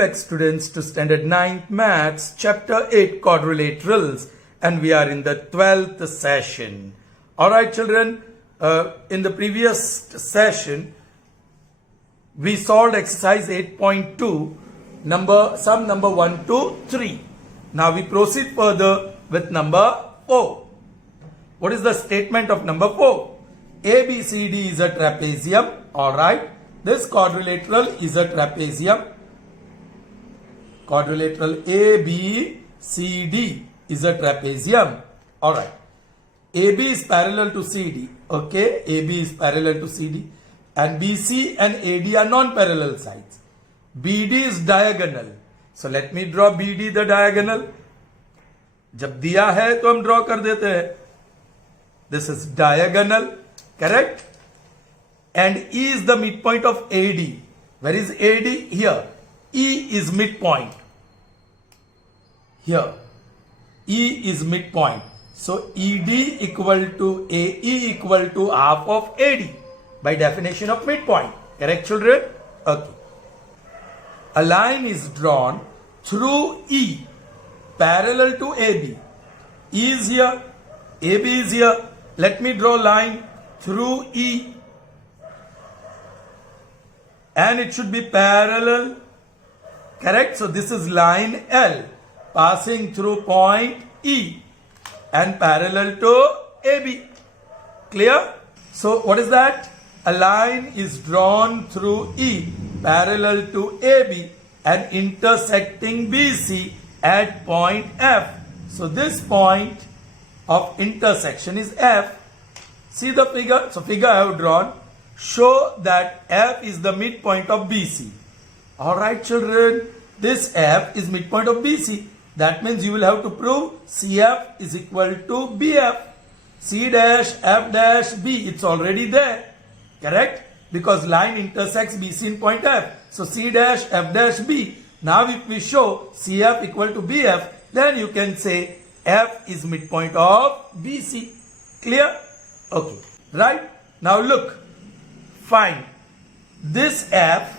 back students to standard 9th maths chapter 8 quadrilaterals, and we are in the 12th session. Alright children, in the previous session we solved exercise 8.2 sum number 1 to 3. Now we proceed further with number 4. What is the statement of number 4? ABCD is a trapezium. Alright, this quadrilateral is a trapezium. Quadrilateral ABCD is a trapezium. Alright, AB is parallel to CD. Okay, AB is parallel to CD, and BC and AD are non-parallel sides. BD is diagonal. So let me draw BD the diagonal. जब दिया है तो हम draw कर देते हैं. This is diagonal, correct? And E is the midpoint of AD. Where is AD? Here. E is midpoint. Here. E is midpoint. So ED equal to AE equal to half of AD by definition of midpoint. Correct children? Okay. A line is drawn through E parallel to AB. E is here. AB is here. Let me draw line through E. And it should be parallel. Correct? So this is line L passing through point E and parallel to AB. Clear? So what is that? A line is drawn through E parallel to AB and intersecting BC at point F. So this point of intersection is F. See the figure? So figure I have drawn. Show that F is the midpoint of BC. Alright children, this F is midpoint of BC. That means you will have to prove CF is equal to BF. C dash F dash B, it's already there. Correct? Because line intersects BC in point F. So C dash F dash B. Now if we show CF equal to BF, then you can say F is midpoint of BC. Clear? Okay. Right? Now look. Fine. This F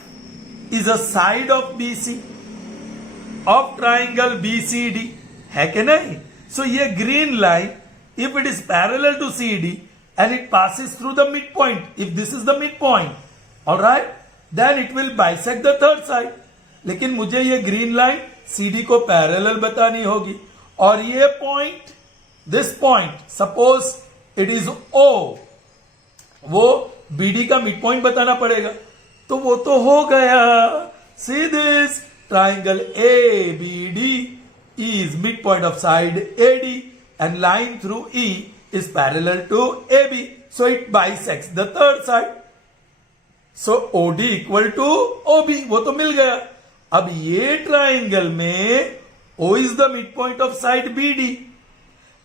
is a side of BC of triangle BCD. है कि नहीं? So ये green line, if it is parallel to CD and it passes through the midpoint, if this is the midpoint, alright, then it will bisect the third side. लेकिन मुझे ये green line CD को parallel बतानी होगी, और ये point, this point, suppose it is O, वो BD का midpoint बताना पड़ेगा. तो वो तो हो गया. See this triangle ABD is midpoint of side AD and line through E is parallel to AB. So it bisects the third side. So OD equal to OB. वो तो मिल गया. अब ये triangle में O is the midpoint of side BD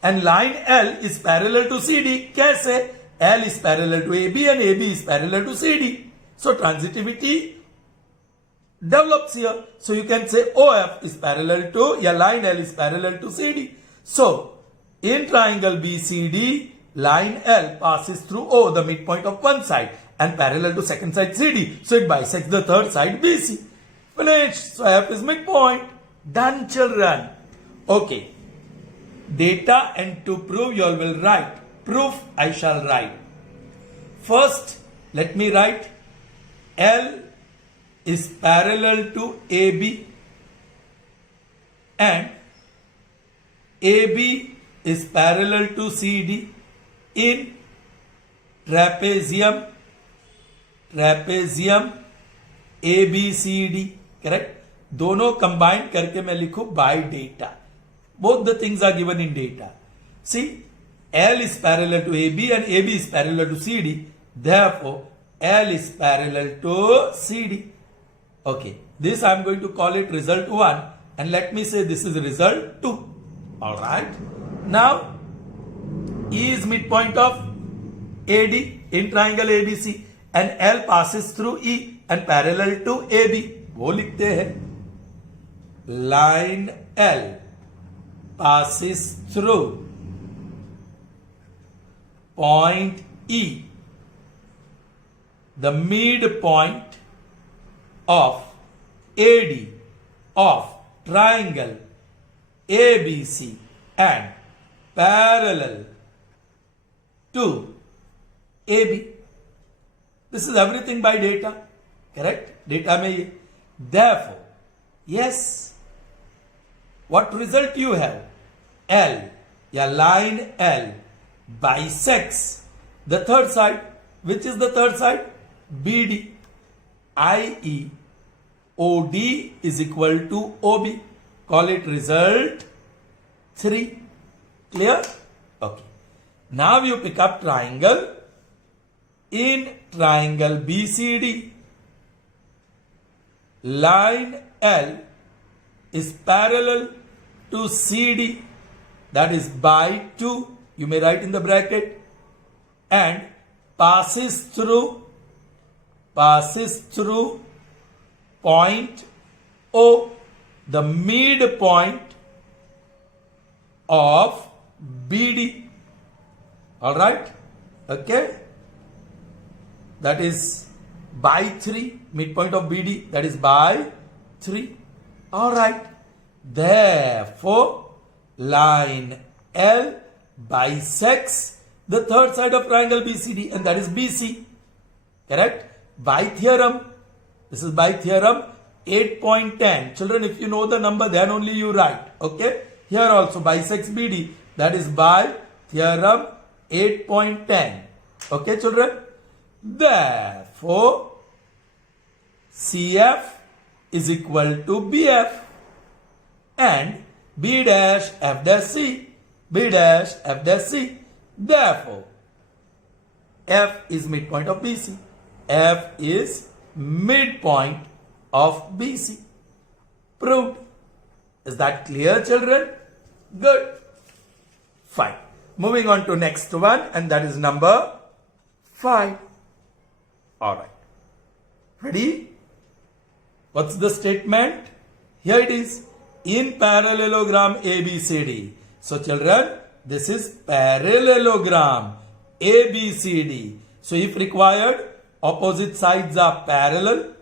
and line L is parallel to CD. कैसे? L is parallel to AB and AB is parallel to CD. So transitivity develops here. So you can say OF is parallel to, line L is parallel to CD. So in triangle BCD, line L passes through O, the midpoint of one side, and parallel to second side CD. So it bisects the third side BC. Finished. So F is midpoint. Done children. Okay. Data and to prove you all will write. Proof I shall write. First, let me write L is parallel to AB and AB is parallel to CD in trapezium ABCD. Correct? दोनों combined करके मैं लिखूं by data. Both the things are given in data. See, L is parallel to AB and AB is parallel to CD. Therefore, L is parallel to CD. Okay, this I am going to call it result 1 and let me say this is result 2. Alright. Now, E is midpoint of AD in triangle ABC and L passes through E and parallel to AB. वो लिखते हैं. Line L passes through point E, the midpoint of AD of triangle ABC and parallel to AB. This is everything by data. Correct? Data mein ye. Therefore, yes, what result you have? L, या line L bisects the third side. Which is the third side? BD. i.e. OD is equal to OB. Call it result 3. Clear? Okay. Now you pick up triangle. In triangle BCD, line L is parallel to CD, that is by 2, you may write in the bracket, and passes through point O, the midpoint of BD. Alright? Okay? That is by 3, midpoint of BD, that is by 3. Alright. Therefore, line L bisects the third side of triangle BCD, and that is BC. Correct? By theorem. This is by theorem 8.10. Children, if you know the number, then only you write. Okay? Here also bisects BD. That is by theorem 8.10. Okay, children? Therefore, CF is equal to BF and B dash F dash C. B dash F dash C. Therefore, F is midpoint of BC. F is midpoint of BC. Proved. Is that clear, children? Good. Fine. Moving on to next one, and that is number 5. Alright. Ready? What's the statement? Here it is. In parallelogram ABCD. So children, this is parallelogram ABCD. So if required, opposite sides are parallel.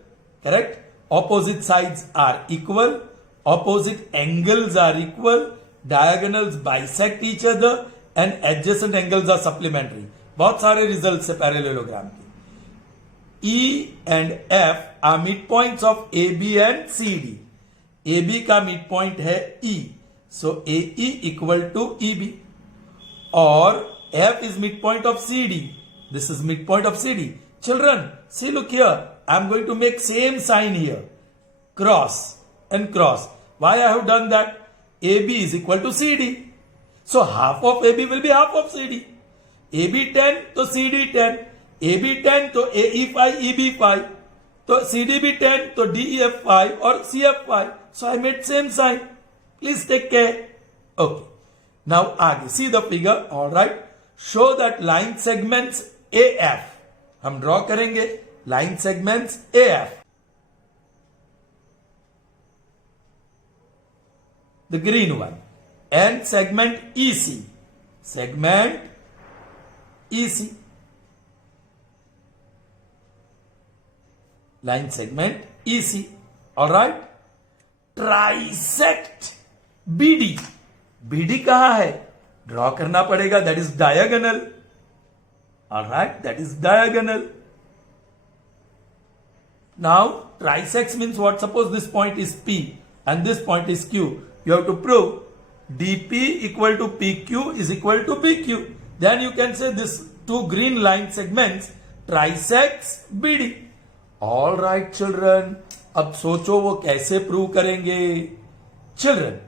Correct? Opposite sides are equal. Opposite angles are equal. Diagonals bisect each other. And adjacent angles are supplementary. बहुत सारे results है parallelogram के. E and F are midpoints of AB and CD. AB का midpoint है E. So AE equal to EB. Or F is midpoint of CD. This is midpoint of CD. Children, see, look here. I am going to make same sign here. Cross and cross. Why I have done that? AB is equal to CD. So half of AB will be half of CD. AB 10 to CD 10. AB 10 to AE 5, EB 5. So CD be 10 to DEF 5 or CF 5. So I made same sign. Please take care. Okay. Now आगे see the figure. Alright. Show that line segments AF. हम draw करेंगे line segments AF. The green one. And segment EC. Segment EC. Line segment EC. Alright. Trisect BD. BD कहाँ है? Draw करना पड़ेगा. That is diagonal. Alright. That is diagonal. Now, trisects means what? Suppose this point is P and this point is Q. You have to prove DP equal to PQ is equal to PQ. Then you can say this two green line segments trisects BD. All right, children. अब सोचो वो कैसे prove करेंगे. Children,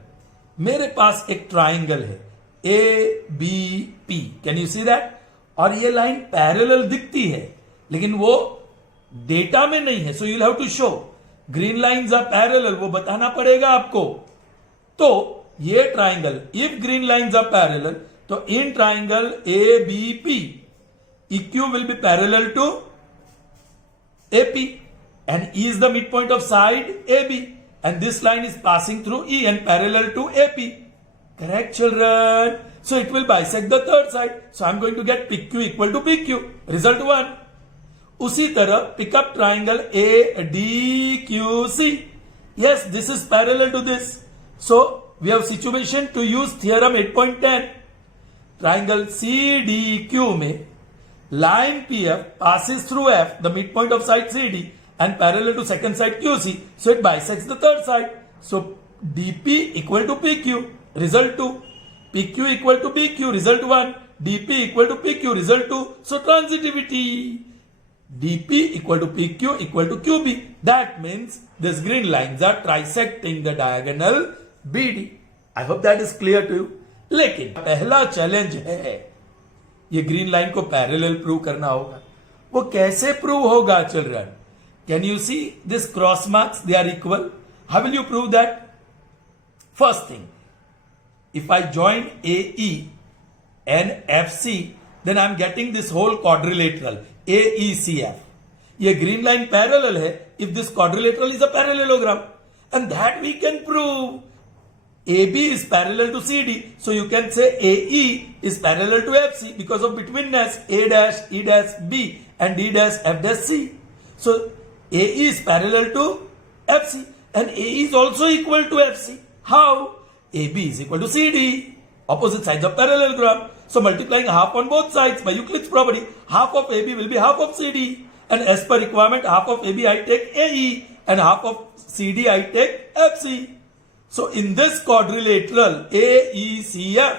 मेरे पास एक triangle है ABP. Can you see that? और ये लाइन पैरेलल दिखती है लेकिन वो डेटा में नहीं है. So you have to show green lines are parallel. वो बताना पड़ेगा आपको. तो ये triangle, if green lines are parallel, तो in triangle ABP EQ will be parallel to AP and E is the midpoint of side AB and this line is passing through E and parallel to AP. Correct, children? So it will bisect the third side. So I am going to get PQ equal to PQ. Result 1. उसी तरह pick up triangle ADQC. Yes, this is parallel to this. So we have situation to use theorem 8.10. Triangle CDQ में line PF passes through F, the midpoint of side CD, and parallel to second side QC. So it bisects the third side. So DP equal to PQ, result 2. PQ equal to PQ, result 1. DP equal to PQ, result 2. So transitivity. DP equal to PQ equal to QB. That means these green lines are trisecting the diagonal BD. I hope that is clear to you. लेकिन पहला challenge है ये green line को parallel prove करना होगा. वो कैसे prove होगा children? Can you see this cross marks, they are equal. How will you prove that? First thing, if I join AE and FC, then I am getting this whole quadrilateral AECF. ये green line parallel है if this quadrilateral is a parallelogram, and that we can prove. AB is parallel to CD, so you can say AE is parallel to FC because of betweenness A dash E dash B and D dash F dash C. So AE is parallel to FC and AE is also equal to FC. How? AB is equal to CD, opposite sides of parallelogram. So multiplying half on both sides by Euclid's property, half of AB will be half of CD. And as per requirement, half of AB I take AE and half of CD I take FC. So in this quadrilateral AECF,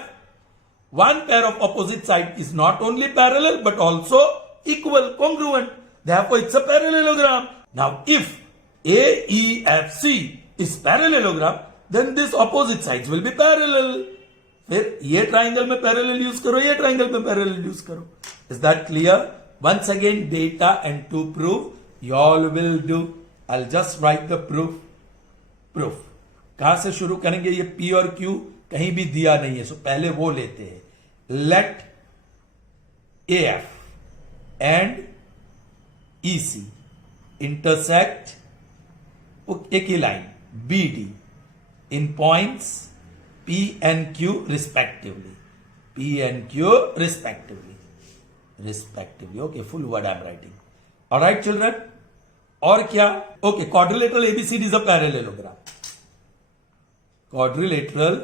one pair of opposite side is not only parallel but also equal, congruent. Therefore it's a parallelogram. Now if AEFC is parallelogram, then this opposite sides will be parallel. फिर ये triangle में parallel use करो, ये triangle में parallel use करो. Is that clear? Once again data and to prove you all will do. I just write the proof. कहां से शुरू करेंगे? ये P और Q कहीं भी दिया नहीं है, सो पहले वो लेते हैं. Let AF and EC intersect एक ही line BD in points P and Q respectively. P and Q respectively. Okay, full word I am writing. Alright children. और क्या? Okay, quadrilateral ABCD is a parallelogram. Quadrilateral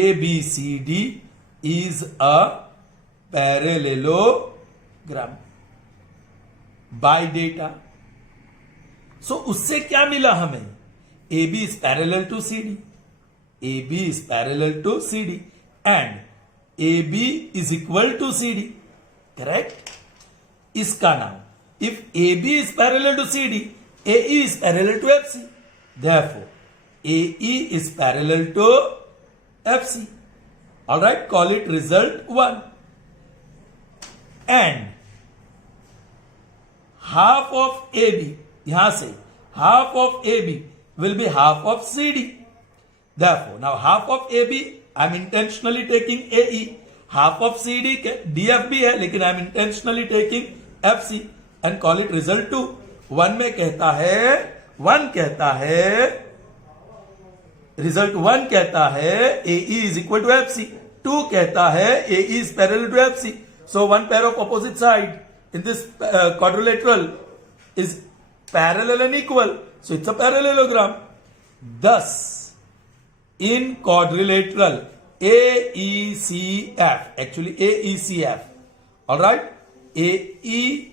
ABCD is a parallelogram. By data. So उससे क्या मिला हमें? AB is parallel to CD. AB is parallel to CD. And AB is equal to CD. Correct? इसका नाम. If AB is parallel to CD, AE is parallel to FC. Therefore, AE is parallel to FC. Alright, call it result 1. And half of AB, यहां से half of AB will be half of CD. Therefore, now half of AB, I am intentionally taking AE. Half of CD, DF भी है, लेकिन I am intentionally taking FC and call it result 2. 1 में कहता है, result 1 कहता है AE is equal to FC. 2 कहता है AE is parallel to FC. So one pair of opposite side in this quadrilateral is parallel and equal. So it's a parallelogram. Thus, in quadrilateral AECF, actually AECF, alright, AE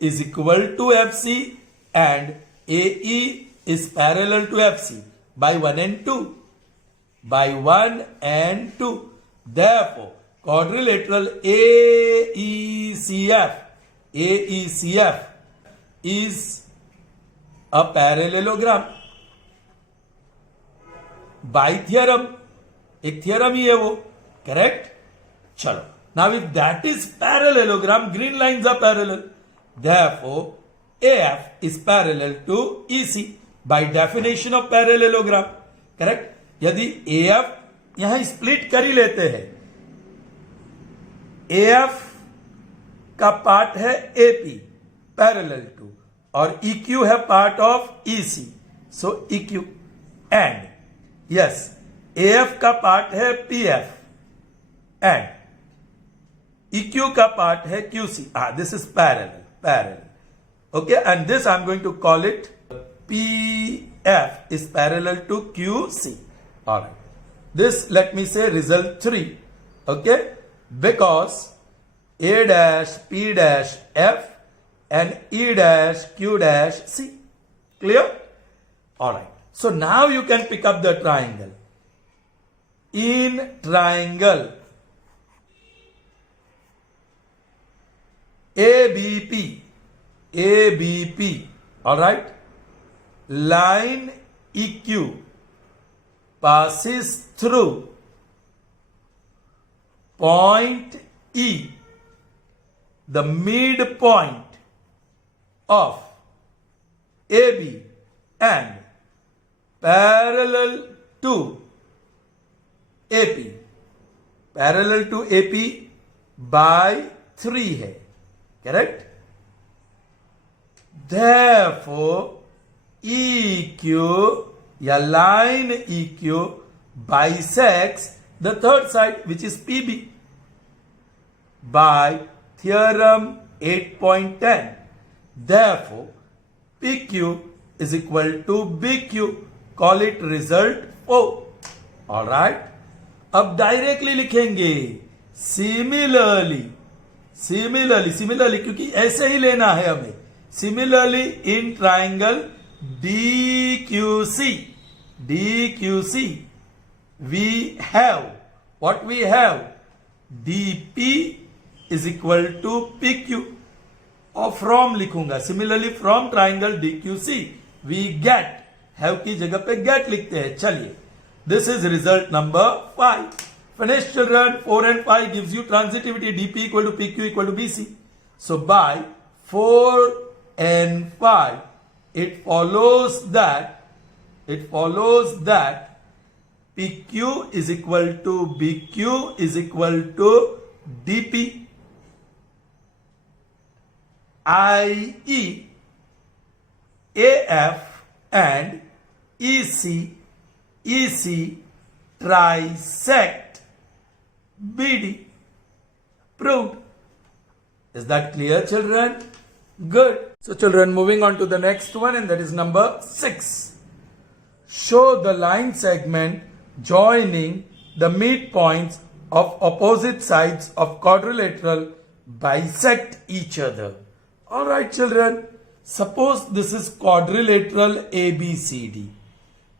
is equal to FC and AE is parallel to FC by 1 and 2. By 1 and 2. Therefore, quadrilateral AECF is a parallelogram. By theorem, एक theorem ही है वो. Correct? चलो. Now if that is parallelogram, green lines are parallel. Therefore, AF is parallel to EC by definition of parallelogram. Correct? यदि AF यहां split कर ही लेते हैं, AF का पार्ट है AP parallel to और EQ है part of EC, so EQ and yes AF का पार्ट है PF एंड EQ का पार्ट है QC. This is parallel. Okay, and this I am going to call it PF is parallel to QC. Alright. This, let me say, result 3. Okay? Because A dash P dash F and E dash Q dash C. Clear? Alright. So now you can pick up the triangle. In triangle ABP, alright, line EQ passes through point E, the midpoint of AB and parallel to AP, parallel to AP by 3 है, correct? Therefore, EQ या line EQ bisects the third side, which is PB, by theorem 8.10. Therefore, PQ is equal to BQ. Call it result O. Alright? अब directly लिखेंगे similarly क्योंकि ऐसे ही लेना है हमें. Similarly in triangle DQC we have what we have DP is equal to PQ और from लिखूंगा. Similarly from triangle DQC we get have की जगह पे get लिखते हैं. चलिए, this is result number 5. Finished, children. 4 and 5 gives you transitivity DP equal to PQ equal to BC. So by 4 and 5 it follows that PQ is equal to BQ is equal to DP, i.e. AF and EC trisect BD. Proved. Is that clear, children? Good. So children, moving on to the next one, and that is number 6. Show the line segment joining the midpoints of opposite sides of quadrilateral bisect each other. Alright children, suppose this is quadrilateral ABCD.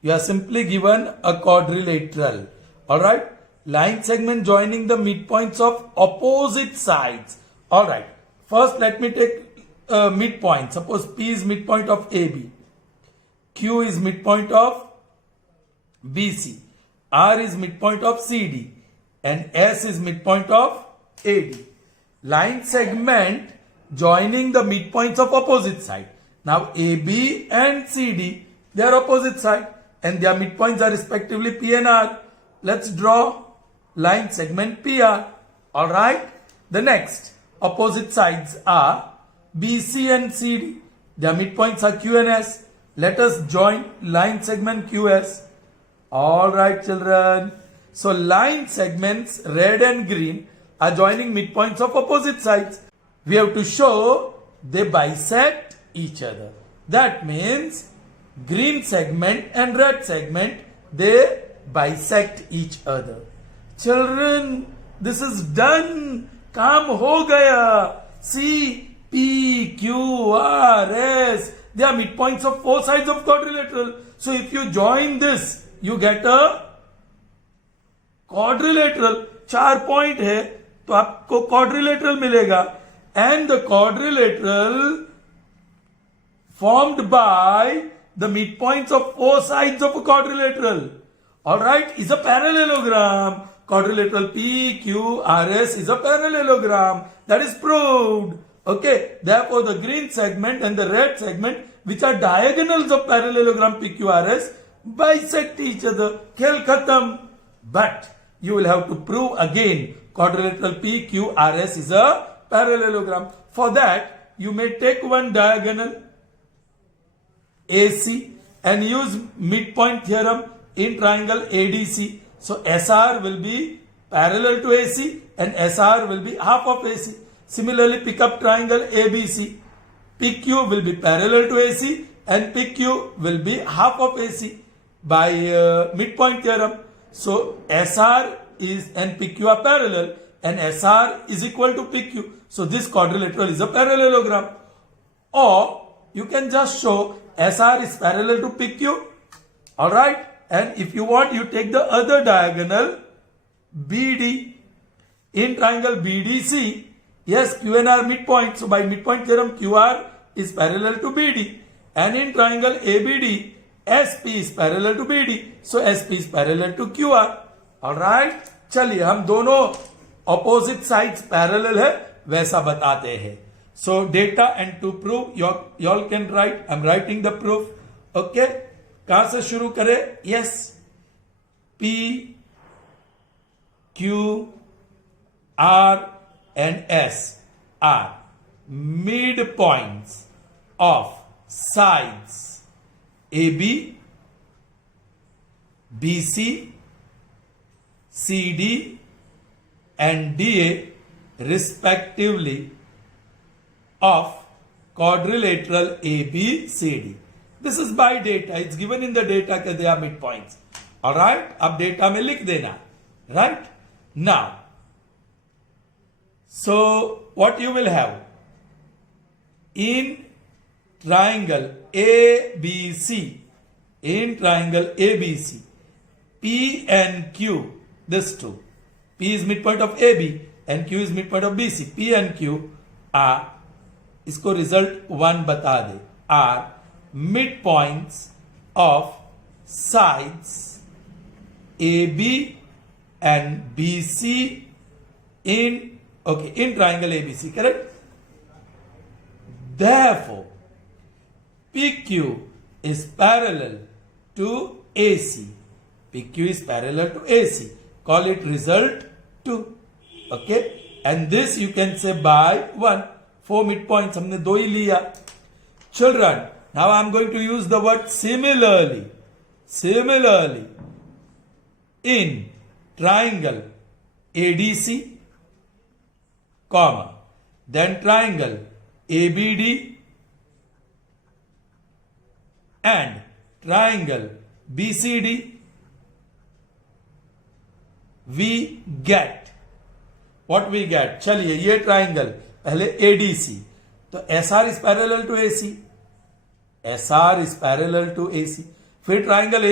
You are simply given a quadrilateral. Alright, line segment joining the midpoints of opposite sides. Alright, first let me take midpoint. Suppose P is midpoint of AB, Q is midpoint of BC, R is midpoint of CD, and S is midpoint of AD. Line segment joining the midpoints of opposite side. Now AB and CD, they are opposite side and their midpoints are respectively P and R. Let's draw line segment PR. Alright. The next opposite sides are BC and CD. Their midpoints are Q and S. Let us join line segment QS. Alright children. So line segments red and green are joining midpoints of opposite sides. We have to show they bisect each other. That means green segment and red segment, they bisect each other. Children, this is done. काम हो गया. C, P, Q, R, S. They are midpoints of 4 sides of quadrilateral. So if you join this, you get a quadrilateral. 4 point है, तो आपको quadrilateral मिलेगा. And the quadrilateral formed by the midpoints of 4 sides of a quadrilateral, alright, is a parallelogram. Quadrilateral PQRS is a parallelogram. That is proved. Okay, therefore the green segment and the red segment, which are diagonals of parallelogram PQRS, bisect each other. Khel khatam. But you will have to prove again quadrilateral PQRS is a parallelogram. For that, you may take one diagonal AC and use midpoint theorem in triangle ADC. So SR will be parallel to AC and SR will be half of AC. Similarly, pick up triangle ABC. PQ will be parallel to AC and PQ will be half of AC by midpoint theorem. So SR is and PQ are parallel and SR is equal to PQ. So this quadrilateral is a parallelogram. Or you can just show SR is parallel to PQ. Alright. And if you want, you take the other diagonal BD. In triangle BDC, yes, QN are midpoint. So by midpoint theorem, QR is parallel to BD. And in triangle ABD, SP is parallel to BD. So SP is parallel to QR. Alright. चलिए हम दोनों opposite sides parallel है वैसा बताते हैं. So data and to prove, y'all can write. I'm writing the proof. Okay. कहां से शुरू करें? Yes. P, Q, R and S are midpoints of sides AB, BC, CD and DA respectively of quadrilateral ABCD. This is by data. It's given in the data that they are midpoints. Alright? अब data में लिख देना. Right? Now, so what you will have? In triangle ABC, P and Q, this two. P is midpoint of AB and Q is midpoint of BC. P and Q are, इसको result 1 बता दे, are midpoints of sides AB and BC in triangle ABC, correct? Therefore, PQ is parallel to AC. PQ is parallel to AC. Call it result 2. Okay? And this you can say by 1. 4 midpoints हमने 2 ही लिया. Children, now I am going to use the word similarly. Similarly, in triangle ADC, comma, then triangle ABD and triangle BCD, we get what we get. चलिए ये triangle पहले ADC, तो SR is parallel to AC. SR is parallel to AC. फिर triangle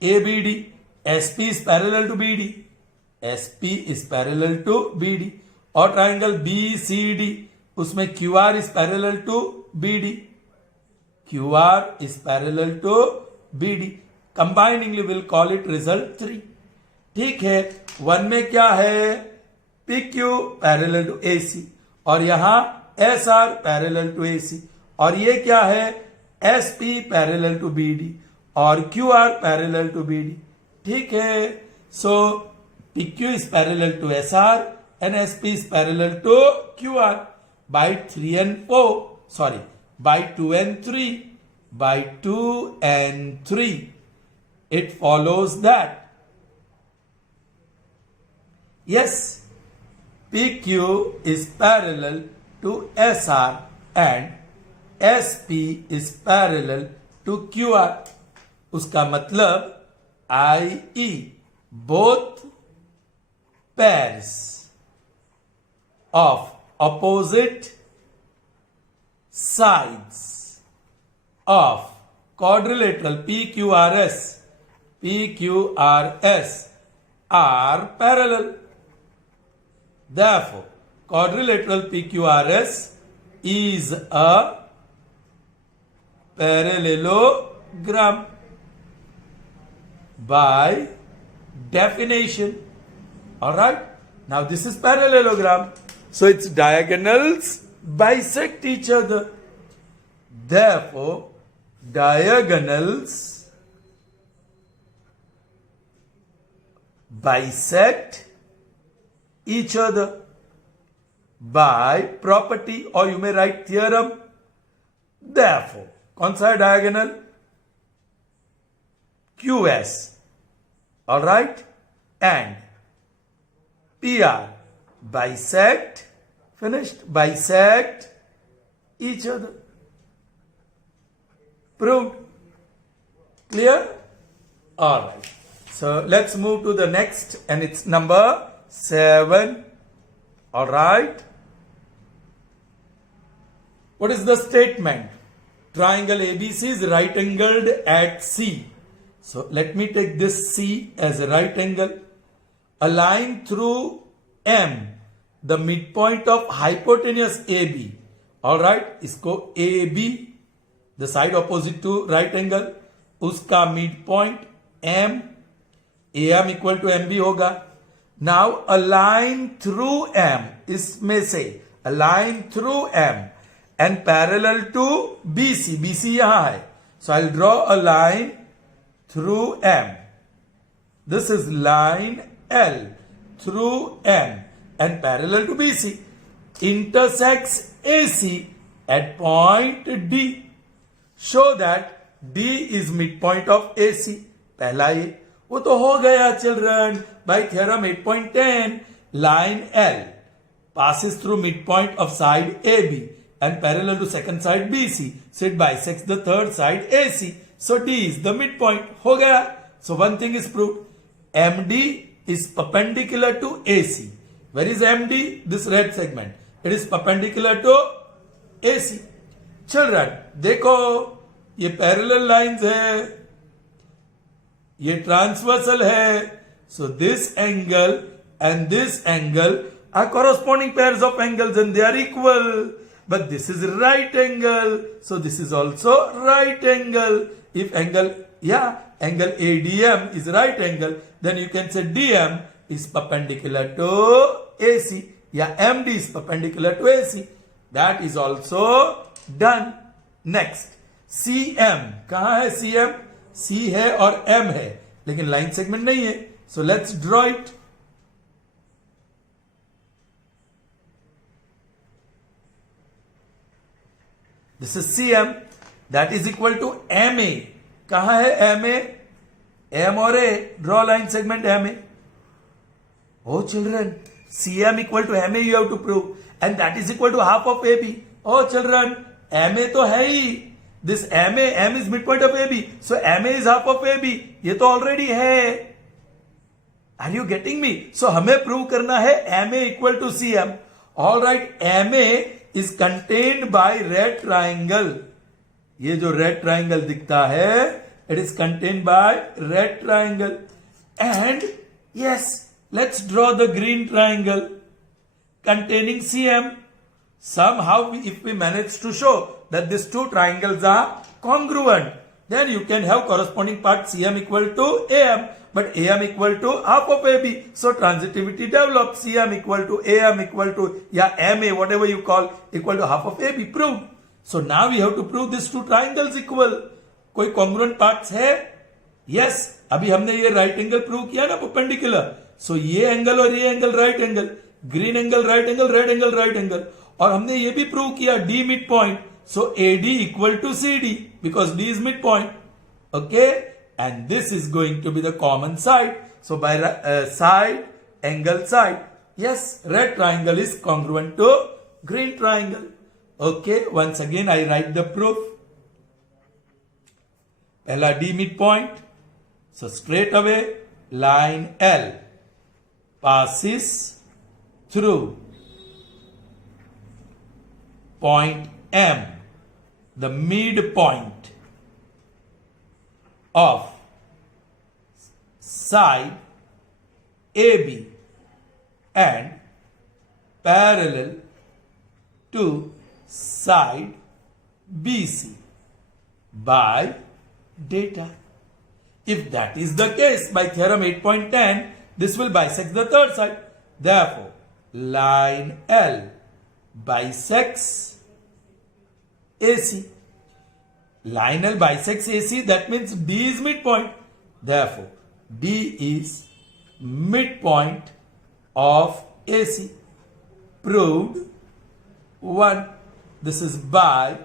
ABD, SP is parallel to BD. SP is parallel to BD. और triangle BCD, उसमें QR is parallel to BD. QR is parallel to BD. Combiningly we'll call it result 3. ठीक है. 1 में क्या है? PQ parallel to AC और यहां SR parallel to AC और ये क्या है? SP parallel to BD और QR parallel to BD. ठीक है. So PQ is parallel to SR and SP is parallel to QR by 3 and 4. Sorry, by 2 and 3. By 2 and 3. It follows that. Yes, PQ is parallel to SR and SP is parallel to QR. उसका मतलब IE both pairs of opposite sides of quadrilateral PQRS are parallel. Therefore, quadrilateral PQRS is a parallelogram by definition. Alright? Now this is parallelogram. So its diagonals bisect each other. Therefore, diagonals bisect each other by property, or you may write theorem. Therefore, कौन सा है diagonal? QS. Alright? And PR bisect, finished, bisect each other. Proved. Clear? Alright. So let's move to the next, and it's number 7. Alright. What is the statement? Triangle ABC is right angled at C. So let me take this C as a right angle. A line through M, the midpoint of hypotenuse AB. Alright, इसको AB, the side opposite to right angle, उसका midpoint M, AM equal to MB होगा. Now a line through M, इसमें से a line through M and parallel to BC. BC यहाँ है. So I'll draw a line through M. This is line L through M and parallel to BC. Intersects AC at point D. Show that D is midpoint of AC. पहला ये वो तो हो गया children. By theorem 8.10, line L passes through midpoint of side AB and parallel to second side BC. So it bisects the third side AC. So D is the midpoint. हो गया. So one thing is proved. MD is perpendicular to AC. Where is MD? This red segment. It is perpendicular to AC. Children, देखो ये parallel lines है, ये transversal है. So this angle and this angle are corresponding pairs of angles and they are equal. But this is right angle. So this is also right angle. If angle ADM is right angle, then you can say DM is perpendicular to AC. Yeah, MD is perpendicular to AC. That is also done. Next, CM. कहाँ है CM? C है और M है, लेकिन line segment नहीं है. So let's draw it. This is CM. That is equal to MA. कहाँ है MA? M और A. Draw line segment MA. Oh children, CM equal to MA you have to prove. And that is equal to half of AB. Oh children, MA तो है ही. This MA, M is midpoint of AB. So MA is half of AB. ये तो already है. Are you getting me? So हमें prove करना है MA equal to CM. Alright, MA is contained by red triangle. ये जो red triangle दिखता है, it is contained by red triangle. And yes, let's draw the green triangle containing CM. Somehow, if we manage to show that these two triangles are congruent, then you can have corresponding part CM equal to AM, but AM equal to half of AB. So transitivity develops. CM equal to AM equal to MA, whatever you call, equal to half of AB. Proved. So now we have to prove these two triangles equal. कोई congruent parts है? Yes. अभी हमने ये right angle prove किया ना perpendicular. So ये angle और ये angle right angle, green angle right angle, red angle right angle. और हमने ये भी prove किया D midpoint. So AD equal to CD because D is midpoint. Okay. And this is going to be the common side. So by side, angle side. Yes, red triangle is congruent to green triangle. Okay, once again I write the proof. पहला D midpoint. So straight away, line L passes through point M, the midpoint of side AB and parallel to side BC by data. If that is the case, by theorem 8.10, this will bisect the third side. Therefore, line L bisects AC. Line L bisects AC, that means D is midpoint. Therefore, D is midpoint of AC. Proved 1. This is by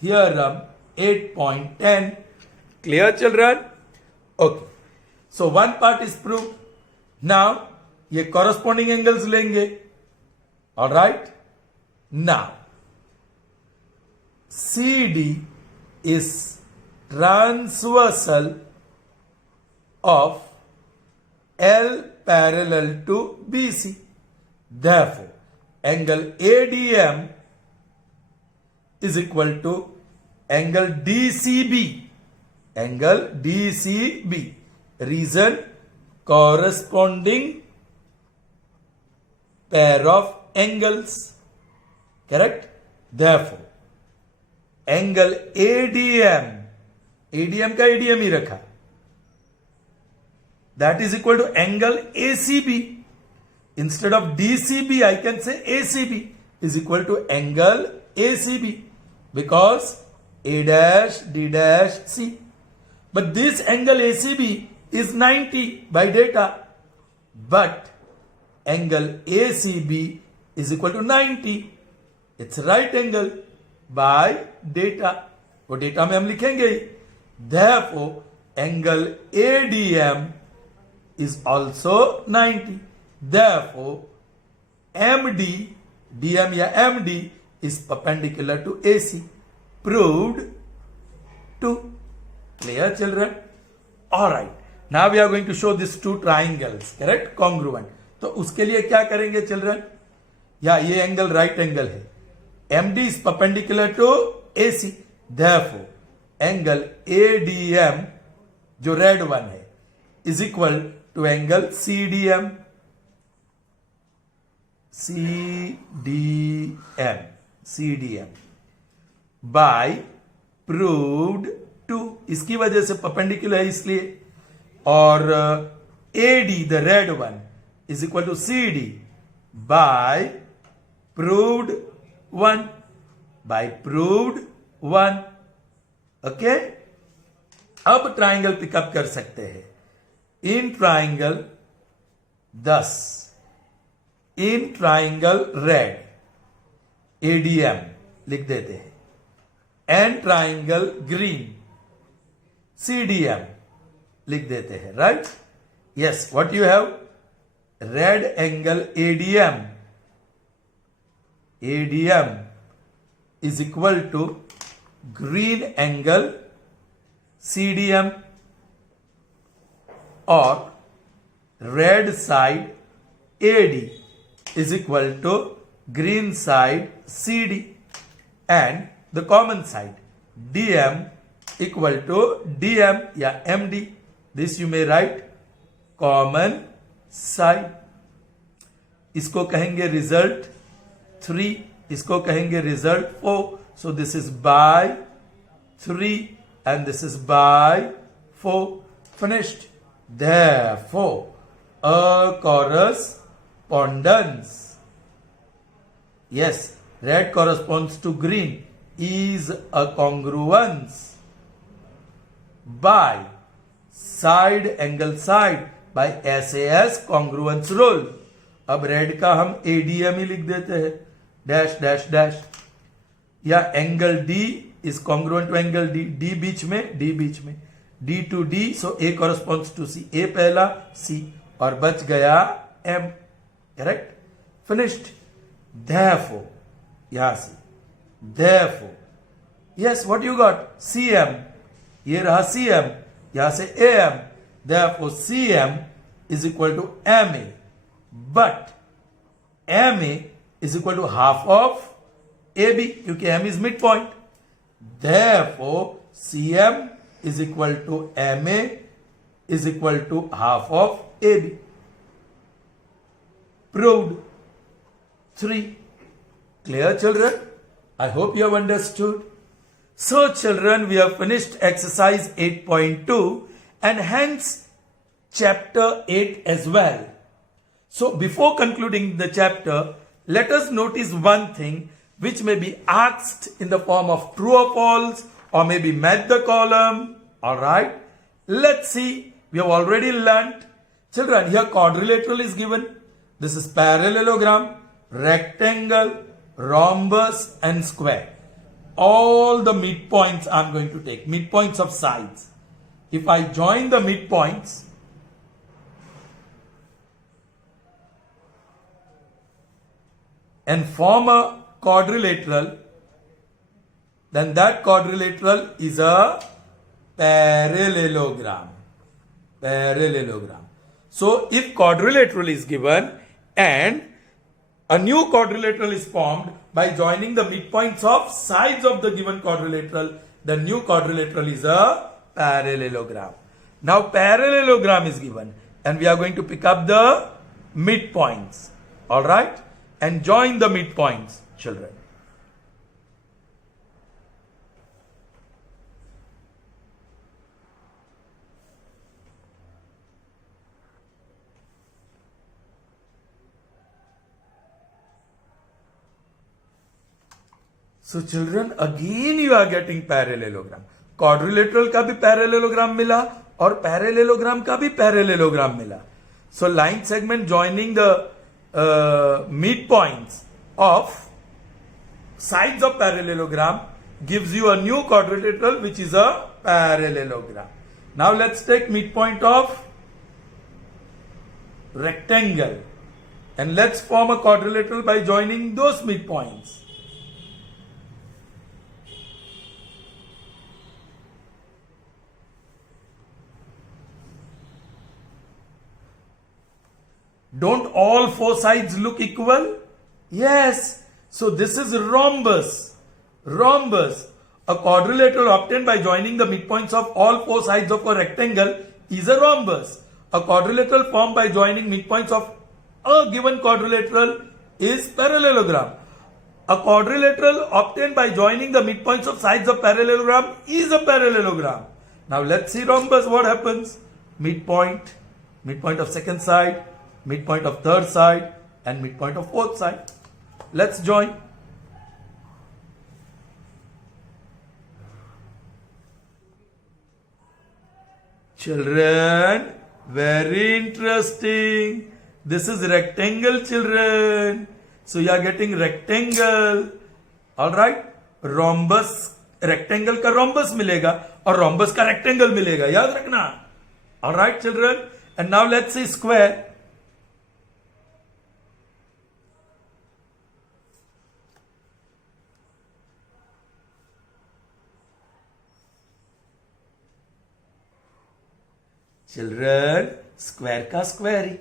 theorem 8.10. Clear children? Okay. So one part is proved. Now, ये corresponding angles लेंगे. Alright? Now, CD is transversal of L parallel to BC. Therefore, angle ADM is equal to angle DCB. Angle DCB. Reason, corresponding pair of angles. Correct? Therefore, angle ADM, ADM का ADM ही रखा, that is equal to angle ACB. Instead of DCB, I can say ACB is equal to angle ACB because A dash D dash C. But this angle ACB is 90 by data. But angle ACB is equal to 90. It's right angle by data. वो data में हम लिखेंगे. Therefore, angle ADM is also 90. Therefore, MD, DM या MD is perpendicular to AC. Proved 2. Clear, children? Alright. Now we are going to show these two triangles. Correct? Congruent. तो उसके लिए क्या करेंगे children? या ये एंगल राइट एंगल है. MD is perpendicular to AC. Therefore, angle ADM जो red one है is equal to angle CDM. CDM by proved 2. इसकी वजह से परपेंडिकुलर है इसलिए. और AD the red one is equal to CD by proved 1. By proved 1. Okay. अब triangle pickup कर सकते हैं. In triangle 10. In triangle red ADM लिख देते हैं. एंड ट्राइंगल ग्रीन CDM लिख देते हैं. Right? Yes. What you have? Red angle ADM is equal to green angle CDM or red side AD is equal to green side CD and the common side DM equal to DM या MD. This you may write common side. इसको कहेंगे result 3. इसको कहेंगे result 4. So this is by 3 and this is by 4. Finished. Therefore, a correspondence. Yes, red corresponds to green is a congruence by side angle side by SAS congruence rule. अब red का हम ADM ही लिख देते हैं. Dash dash dash. या angle D is congruent to angle D. D बीच में, D बीच में. D to D, so A corresponds to C. A पहला, C और बच गया M. Correct? Finished. Therefore, यहां से. Therefore, yes, what you got? CM. ये रहा CM. यहां से AM. Therefore, CM is equal to MA. But MA is equal to half of AB क्योंकि M is midpoint. Therefore, CM is equal to MA is equal to half of AB. Proved. 3. Clear, children? I hope you have understood. So, children, we have finished exercise 8.2 and hence chapter 8 as well. So, before concluding the chapter, let us notice one thing which may be asked in the form of true or false or maybe match the column. Alright. Let's see. We have already learnt. Children, here quadrilateral is given. This is parallelogram, rectangle, rhombus and square. All the midpoints I am going to take. Midpoints of sides. If I join the midpoints, and form a quadrilateral, then that quadrilateral is a parallelogram. Parallelogram. So if quadrilateral is given and a new quadrilateral is formed by joining the midpoints of sides of the given quadrilateral, the new quadrilateral is a parallelogram. Now parallelogram is given and we are going to pick up the midpoints, all right, and join the midpoints, children. So children, again you are getting parallelogram. Quadrilateral का भी parallelogram मिला और parallelogram का भी parallelogram मिला. So line segment joining the midpoints of sides of parallelogram gives you a new quadrilateral which is a parallelogram. Now let's take midpoint of rectangle and let's form a quadrilateral by joining those midpoints. Don't all four sides look equal? Yes. So this is rhombus. Rhombus. A quadrilateral obtained by joining the midpoints of all four sides of a rectangle is a rhombus. A quadrilateral formed by joining midpoints of a given quadrilateral is parallelogram. A quadrilateral obtained by joining the midpoints of sides of parallelogram is a parallelogram. Now let's see rhombus. What happens? Midpoint, midpoint of second side, midpoint of third side and midpoint of fourth side. Let's join. Children, very interesting. This is rectangle, children. So you are getting rectangle. Alright. Rhombus, rectangle का rhombus मिलेगा और rhombus का rectangle मिलेगा. याद रखना. Alright, children. And now let's see square. Children, square का square ही,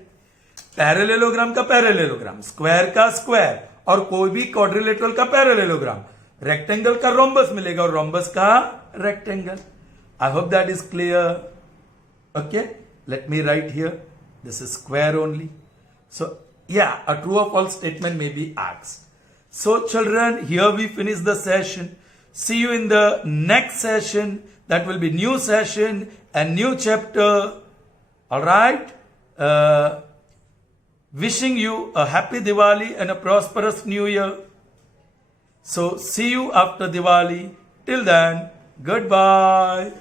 parallelogram का parallelogram, square का स्क्वायर और कोई भी क्वाड्रिलेटरल का पैरेललोग्राम, रेक्टेंगल का रोम्बस मिलेगा और रोम्बस का rectangle. I hope that is clear. Okay, let me right here. This is square only. So yeah, a true or false statement may be asked. So children, here we finish the session. See you in the next session. That will be new session and new chapter. All right. Wishing you a happy Diwali and a prosperous new year. So see you after Diwali. Till then, goodbye.